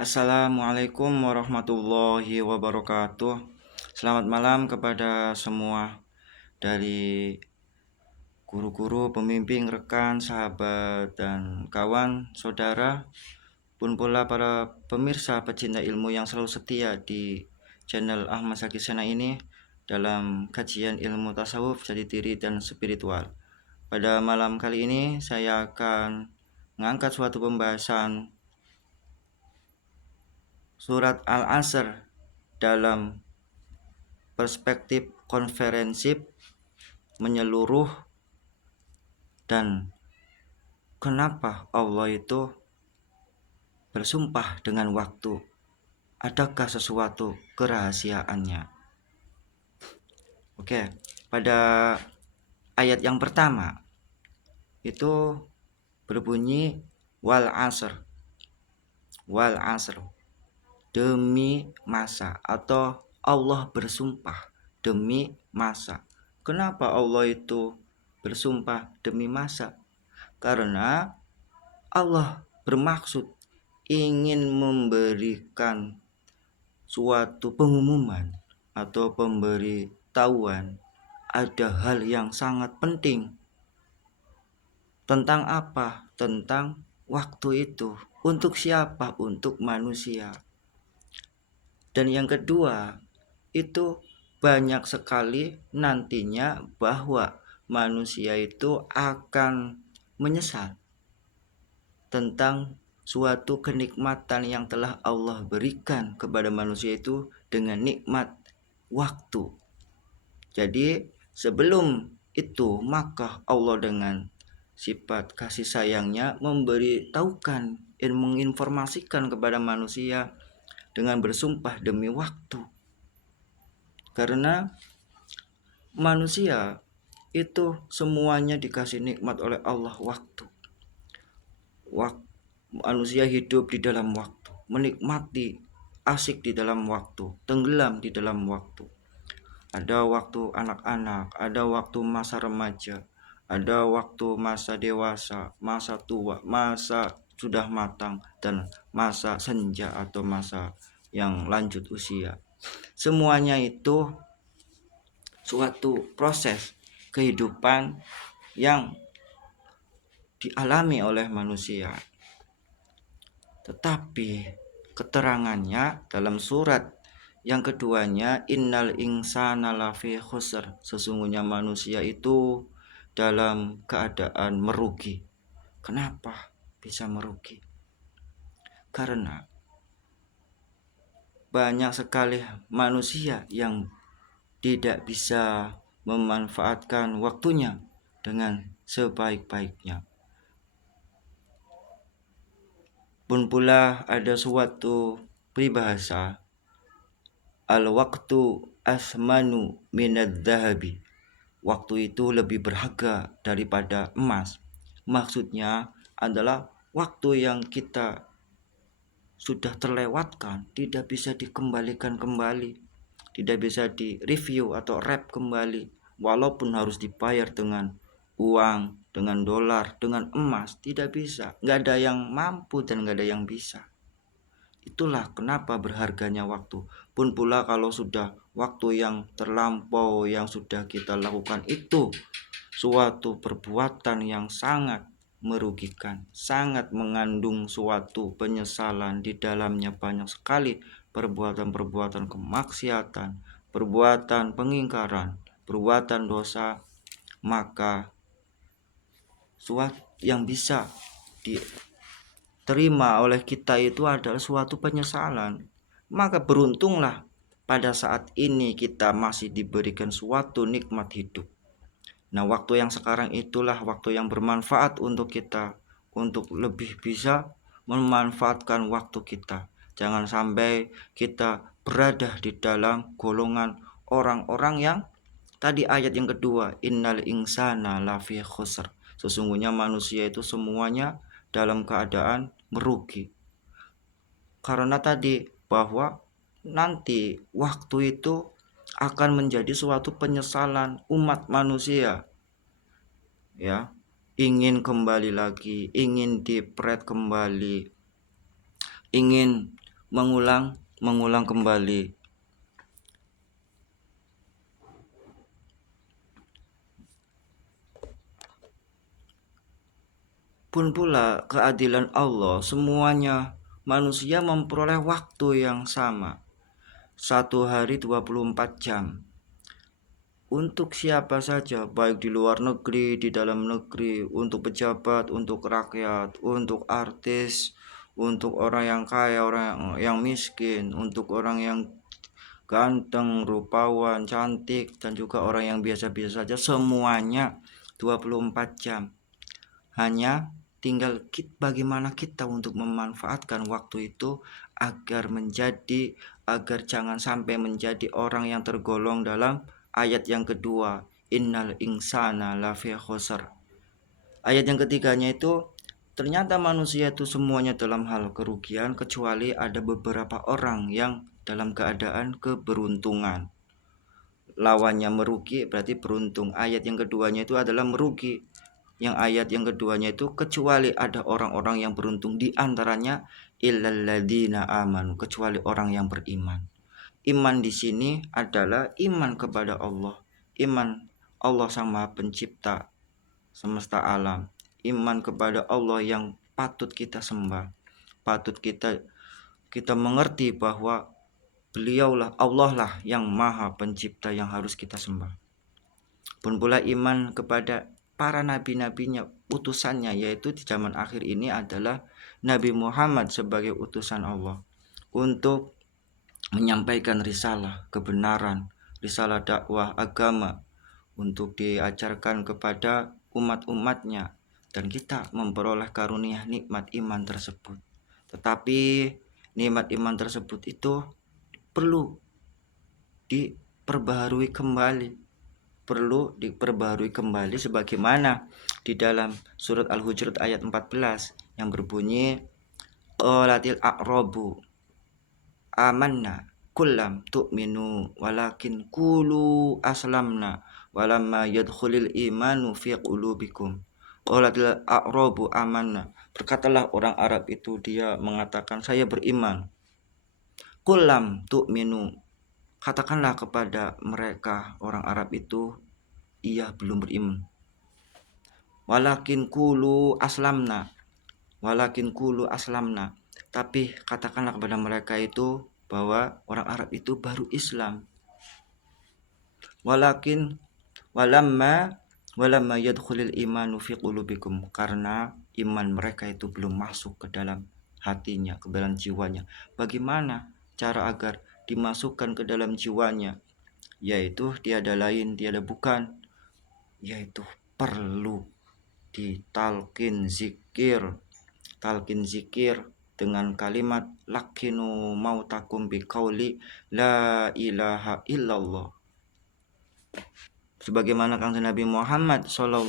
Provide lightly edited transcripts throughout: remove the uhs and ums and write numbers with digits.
Assalamualaikum warahmatullahi wabarakatuh. Selamat malam kepada semua dari guru-guru, pembimbing, rekan, sahabat, dan kawan, saudara, pun pula para pemirsa pecinta ilmu yang selalu setia di channel Ahmad Zaki Sena ini dalam kajian ilmu tasawuf, jati diri, dan spiritual. Pada malam kali ini saya akan mengangkat suatu pembahasan surat Al-Asr dalam perspektif konferensif menyeluruh dan kenapa Allah itu bersumpah dengan waktu. Adakah sesuatu kerahasiaannya? Oke, pada ayat yang pertama itu berbunyi wal asr. Wal asr, demi masa, atau Allah bersumpah demi masa. Kenapa Allah itu bersumpah demi masa? Karena Allah bermaksud ingin memberikan suatu pengumuman atau pemberitahuan ada hal yang sangat penting. Tentang apa? Tentang waktu itu. Untuk siapa? Untuk manusia. Dan yang kedua, itu banyak sekali nantinya bahwa manusia itu akan menyesal tentang suatu kenikmatan yang telah Allah berikan kepada manusia itu dengan nikmat waktu. Jadi sebelum itu maka Allah dengan sifat kasih sayangnya memberitahukan dan menginformasikan kepada manusia dengan bersumpah demi waktu. Karena manusia itu semuanya dikasih nikmat oleh Allah waktu. Manusia hidup di dalam waktu, menikmati, asik di dalam waktu, tenggelam di dalam waktu. Ada waktu anak-anak, ada waktu masa remaja, ada waktu masa dewasa, masa tua, masa sudah matang, dan masa senja atau masa yang lanjut usia. Semuanya itu suatu proses kehidupan yang dialami oleh manusia. Tetapi keterangannya dalam surat yang keduanya, innal insana lafi khusr, sesungguhnya manusia itu dalam keadaan merugi. Kenapa bisa merugi? Karena banyak sekali manusia yang tidak bisa memanfaatkan waktunya dengan sebaik-baiknya. Pun pula ada suatu peribahasa, al-waqtu asmanu minad dhahabi, waktu itu lebih berharga daripada emas. Maksudnya adalah waktu yang kita sudah terlewatkan tidak bisa dikembalikan kembali, tidak bisa direview atau rep kembali, walaupun harus dibayar dengan uang, dengan dolar, dengan emas, tidak bisa. Nggak ada yang mampu dan nggak ada yang bisa. Itulah kenapa berharganya waktu. Pun pula kalau sudah waktu yang terlampau yang sudah kita lakukan itu suatu perbuatan yang sangat merugikan, sangat mengandung suatu penyesalan, di dalamnya banyak sekali perbuatan-perbuatan kemaksiatan, perbuatan pengingkaran, perbuatan dosa, maka suatu yang bisa diterima oleh kita itu adalah suatu penyesalan. Maka beruntunglah pada saat ini kita masih diberikan suatu nikmat hidup. Nah, waktu yang sekarang itulah waktu yang bermanfaat untuk kita, untuk lebih bisa memanfaatkan waktu kita. Jangan sampai kita berada di dalam golongan orang-orang yang tadi ayat yang kedua, innal insana lafi khusr, sesungguhnya manusia itu semuanya dalam keadaan merugi. Karena tadi bahwa nanti waktu itu akan menjadi suatu penyesalan umat manusia, ya, ingin kembali lagi, ingin dipret kembali, ingin mengulang kembali. Pun pula keadilan Allah, semuanya manusia memperoleh waktu yang sama. 1 hari 24 jam. Untuk siapa saja, baik di luar negeri, di dalam negeri, untuk pejabat, untuk rakyat, untuk artis, untuk orang yang kaya, orang yang miskin, untuk orang yang ganteng, rupawan, cantik, dan juga orang yang biasa-biasa saja, semuanya 24 jam. Hanya tinggal bagaimana kita untuk memanfaatkan waktu itu agar jangan sampai menjadi orang yang tergolong dalam ayat yang kedua, innal insana lafi khusr. Ayat yang ketiganya itu, ternyata manusia itu semuanya dalam hal kerugian kecuali ada beberapa orang yang dalam keadaan keberuntungan. Lawannya merugi berarti beruntung. Ayat yang keduanya itu adalah merugi. Yang ayat yang keduanya itu, kecuali ada orang-orang yang beruntung, di antaranya illalladzina amanu, kecuali orang yang beriman. Iman di sini adalah iman kepada Allah, iman Allah Sang Maha Pencipta semesta alam, iman kepada Allah yang patut kita sembah, patut kita mengerti bahwa Beliaulah, Allah lah yang Maha Pencipta yang harus kita sembah. Pun pula iman kepada para nabi-nabinya, utusannya, yaitu di zaman akhir ini adalah Nabi Muhammad sebagai utusan Allah untuk menyampaikan risalah kebenaran, risalah dakwah agama untuk diajarkan kepada umat-umatnya, dan kita memperoleh karunia nikmat iman tersebut. Tetapi nikmat iman tersebut itu perlu diperbaharui kembali sebagaimana di dalam surat Al-Hujurat ayat 14 yang berbunyi qalatil a'rabu amanna kullam tu'minu walakin qulu aslamna walamma yadkhulil imanu fi qulubikum. Qalatil a'rabu amanna, berkatalah orang Arab itu, dia mengatakan saya beriman. Kullam tu'minu, katakanlah kepada mereka orang Arab itu, ia belum beriman. Walakin kulu aslamna, tapi katakanlah kepada mereka itu bahwa orang Arab itu baru Islam. Walamma yadkhulil imanu fi qulubikum, karena iman mereka itu belum masuk ke dalam hatinya, ke dalam jiwanya. Bagaimana cara agar dimasukkan ke dalam jiwanya? Yaitu tiada lain, tiada bukan, yaitu perlu ditalkin zikir dengan kalimat lakinu mautakum biqauli la ilaha illallah. Sebagaimana Kanjeng Nabi Muhammad SAW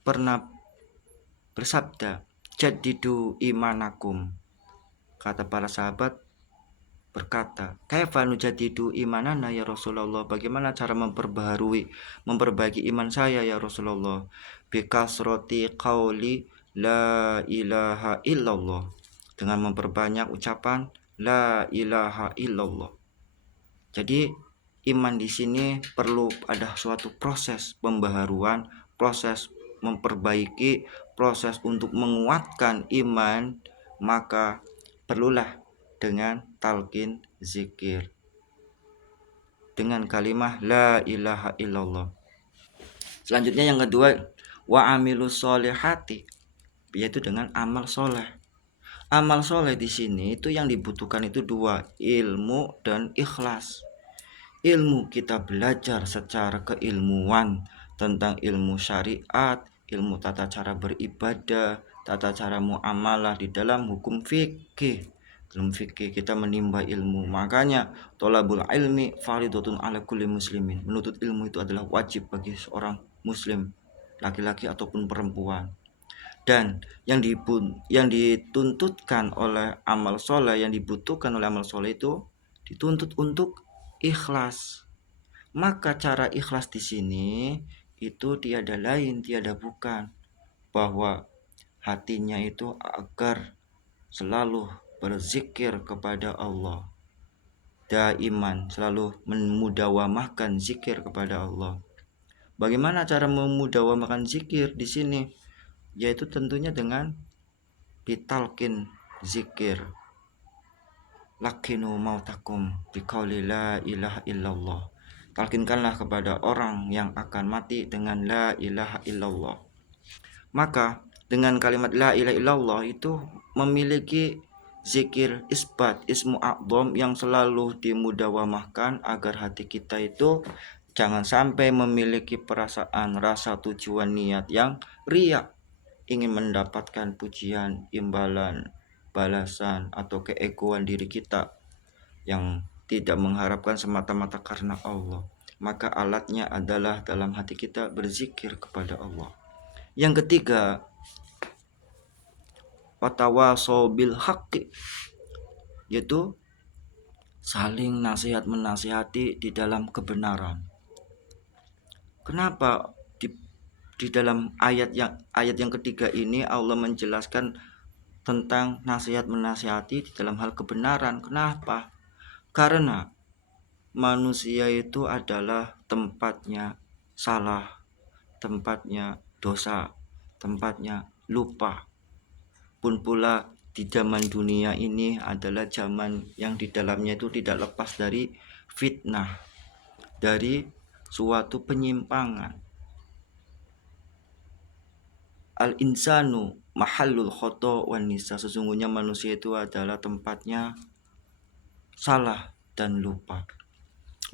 pernah bersabda, jadidu imanakum. Kata para sahabat berkata, kaifa nujadidu imanana ya Rasulullah, bagaimana cara memperbaiki iman saya ya Rasulullah? Bikasroti qauli la ilaha illallah, dengan memperbanyak ucapan la ilaha illallah. Jadi iman di sini perlu ada suatu proses pembaharuan, proses memperbaiki, proses untuk menguatkan iman, maka perlulah dengan talqin zikir, dengan kalimat la ilaha illallah. Selanjutnya yang kedua, wa amilus solihati, yaitu dengan amal soleh. Amal soleh di sini itu yang dibutuhkan itu dua, ilmu dan ikhlas. Ilmu, kita belajar secara keilmuan tentang ilmu syariat, ilmu tata cara beribadah, tata cara muamalah di dalam hukum fikih. Dalam fikih kita menimba ilmu. Makanya tolabul ilmi fardhatun ala kulli muslimin. Menuntut ilmu itu adalah wajib bagi seorang muslim, laki-laki ataupun perempuan. Dan yang dituntutkan oleh amal soleh, yang dibutuhkan oleh amal soleh itu dituntut untuk ikhlas. Maka cara ikhlas di sini itu tiada lain, tiada bukan, bahwa hatinya itu agar selalu berzikir kepada Allah. Daiman selalu memudawamahkan zikir kepada Allah. Bagaimana cara memudawamahkan zikir di sini? Yaitu tentunya dengan bitalkin zikir. Lakinu mautakum biqauli la ilaha illallah. Talkinkanlah kepada orang yang akan mati dengan la ilaha illallah. Maka dengan kalimat la ilaha illallah itu memiliki zikir isbat ismu a'dham yang selalu dimudawamahkan agar hati kita itu jangan sampai memiliki perasaan, rasa, tujuan, niat yang riya, ingin mendapatkan pujian, imbalan, balasan atau keegoan diri kita yang tidak mengharapkan semata-mata karena Allah. Maka alatnya adalah dalam hati kita berzikir kepada Allah. Yang ketiga, watawasau bil haqqi, yaitu saling nasihat menasihati di dalam kebenaran. Kenapa di dalam ayat yang ketiga ini Allah menjelaskan tentang nasihat menasihati di dalam hal kebenaran? Kenapa? Karena manusia itu adalah tempatnya salah, tempatnya dosa, tempatnya lupa. Pun pula di zaman dunia ini adalah zaman yang di dalamnya itu tidak lepas dari fitnah, dari suatu penyimpangan. Al-insanu mahallul khoto wan nisa, sesungguhnya manusia itu adalah tempatnya salah dan lupa.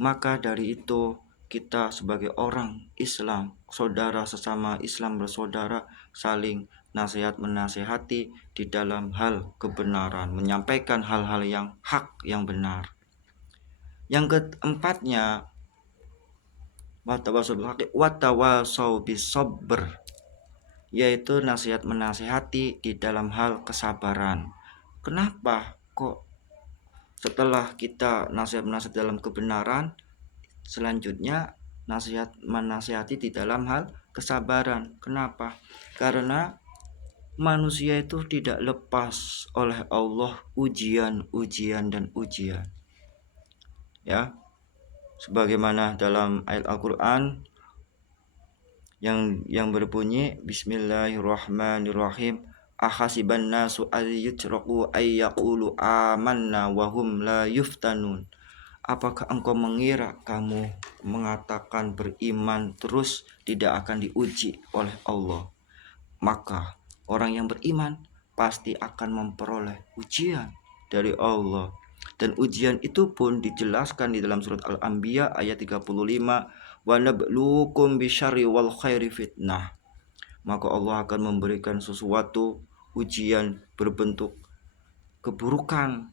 Maka dari itu kita sebagai orang Islam, saudara sesama Islam bersaudara, saling nasihat menasihati di dalam hal kebenaran, menyampaikan hal-hal yang hak, yang benar. Yang keempatnya, watawasau bisabr, yaitu nasihat menasihati di dalam hal kesabaran. Kenapa kok setelah kita nasihat menasihati dalam kebenaran, selanjutnya nasihat menasihati di dalam hal kesabaran? Kenapa? Karena manusia itu tidak lepas oleh Allah ujian dan ujian. Ya, sebagaimana dalam ayat Al-Qur'an yang berbunyi Bismillahirrahmanirrahim, ahasiban nasu ayyutraku ayyaqulu amanna wahum la yuftanun. Apakah engkau mengira kamu mengatakan beriman terus tidak akan diuji oleh Allah? Maka orang yang beriman pasti akan memperoleh ujian dari Allah. Dan ujian itu pun dijelaskan di dalam surat Al-Anbiya ayat 35, wa nabluukum bisyarri wal khairi fitnah. Maka Allah akan memberikan sesuatu ujian berbentuk keburukan,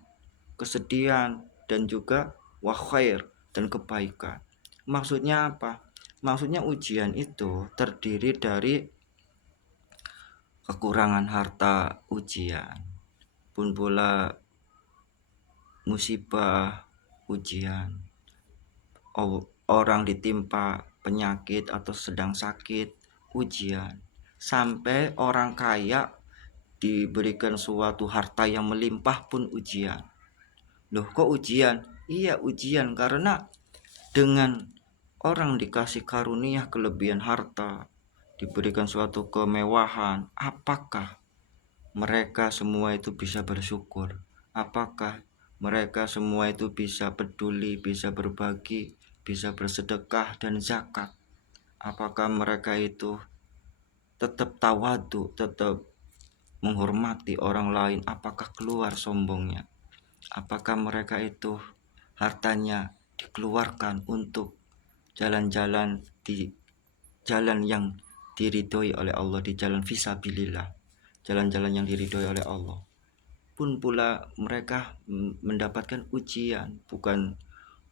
kesedihan, dan juga wa khair, dan kebaikan. Maksudnya apa? Maksudnya ujian itu terdiri dari kekurangan harta ujian, pun pula musibah ujian, orang ditimpa penyakit atau sedang sakit ujian, sampai orang kaya diberikan suatu harta yang melimpah pun ujian. Loh, kok ujian? Iya, ujian karena dengan orang dikasih karunia kelebihan harta, diberikan suatu kemewahan, apakah mereka semua itu bisa bersyukur? Apakah mereka semua itu bisa peduli, bisa berbagi, bisa bersedekah dan zakat? Apakah mereka itu tetap tawadu, tetap menghormati orang lain? Apakah keluar sombongnya? Apakah mereka itu hartanya dikeluarkan untuk jalan-jalan di jalan yang diridhoi oleh Allah, di jalan fisabilillah, jalan-jalan yang diridhoi oleh Allah? Pun pula mereka mendapatkan ujian. Bukan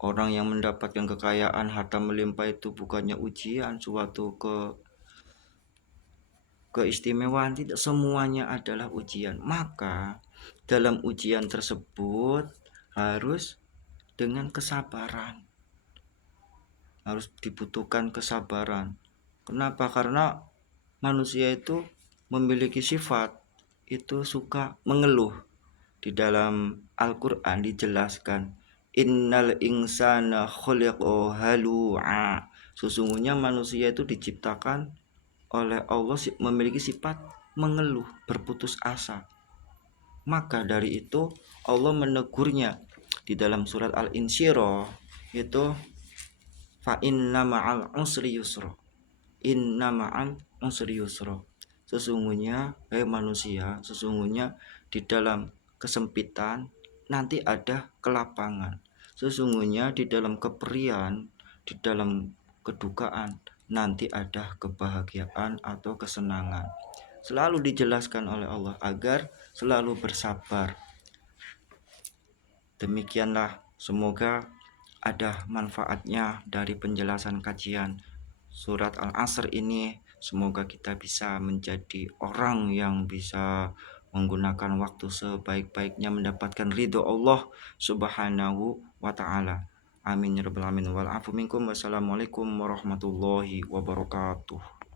orang yang mendapatkan kekayaan, harta melimpah itu bukannya ujian, suatu keistimewaan. Tidak, semuanya adalah ujian. Maka dalam ujian tersebut harus dengan kesabaran, harus dibutuhkan kesabaran. Kenapa? Karena manusia itu memiliki sifat itu suka mengeluh Di dalam Al-Quran dijelaskan, innal insana khuliqa halu'a. Sesungguhnya manusia itu diciptakan oleh Allah memiliki sifat mengeluh, berputus asa. Maka dari itu Allah menegurnya di dalam surat Al-Insyirah, itu fa inna ma'al usri yusra. Inna ma'al usri yusra. Sesungguhnya manusia, sesungguhnya di dalam kesempitan nanti ada kelapangan. Sesungguhnya di dalam keperian, di dalam kedukaan nanti ada kebahagiaan atau kesenangan. Selalu dijelaskan oleh Allah agar selalu bersabar. Demikianlah, semoga ada manfaatnya dari penjelasan kajian surat Al-Asr ini. Semoga kita bisa menjadi orang yang bisa menggunakan waktu sebaik-baiknya, mendapatkan ridho Allah Subhanahu wa ta'ala. Amin ya rabbal alamin. Wal afu minkum. Wassalamualaikum warahmatullahi wabarakatuh.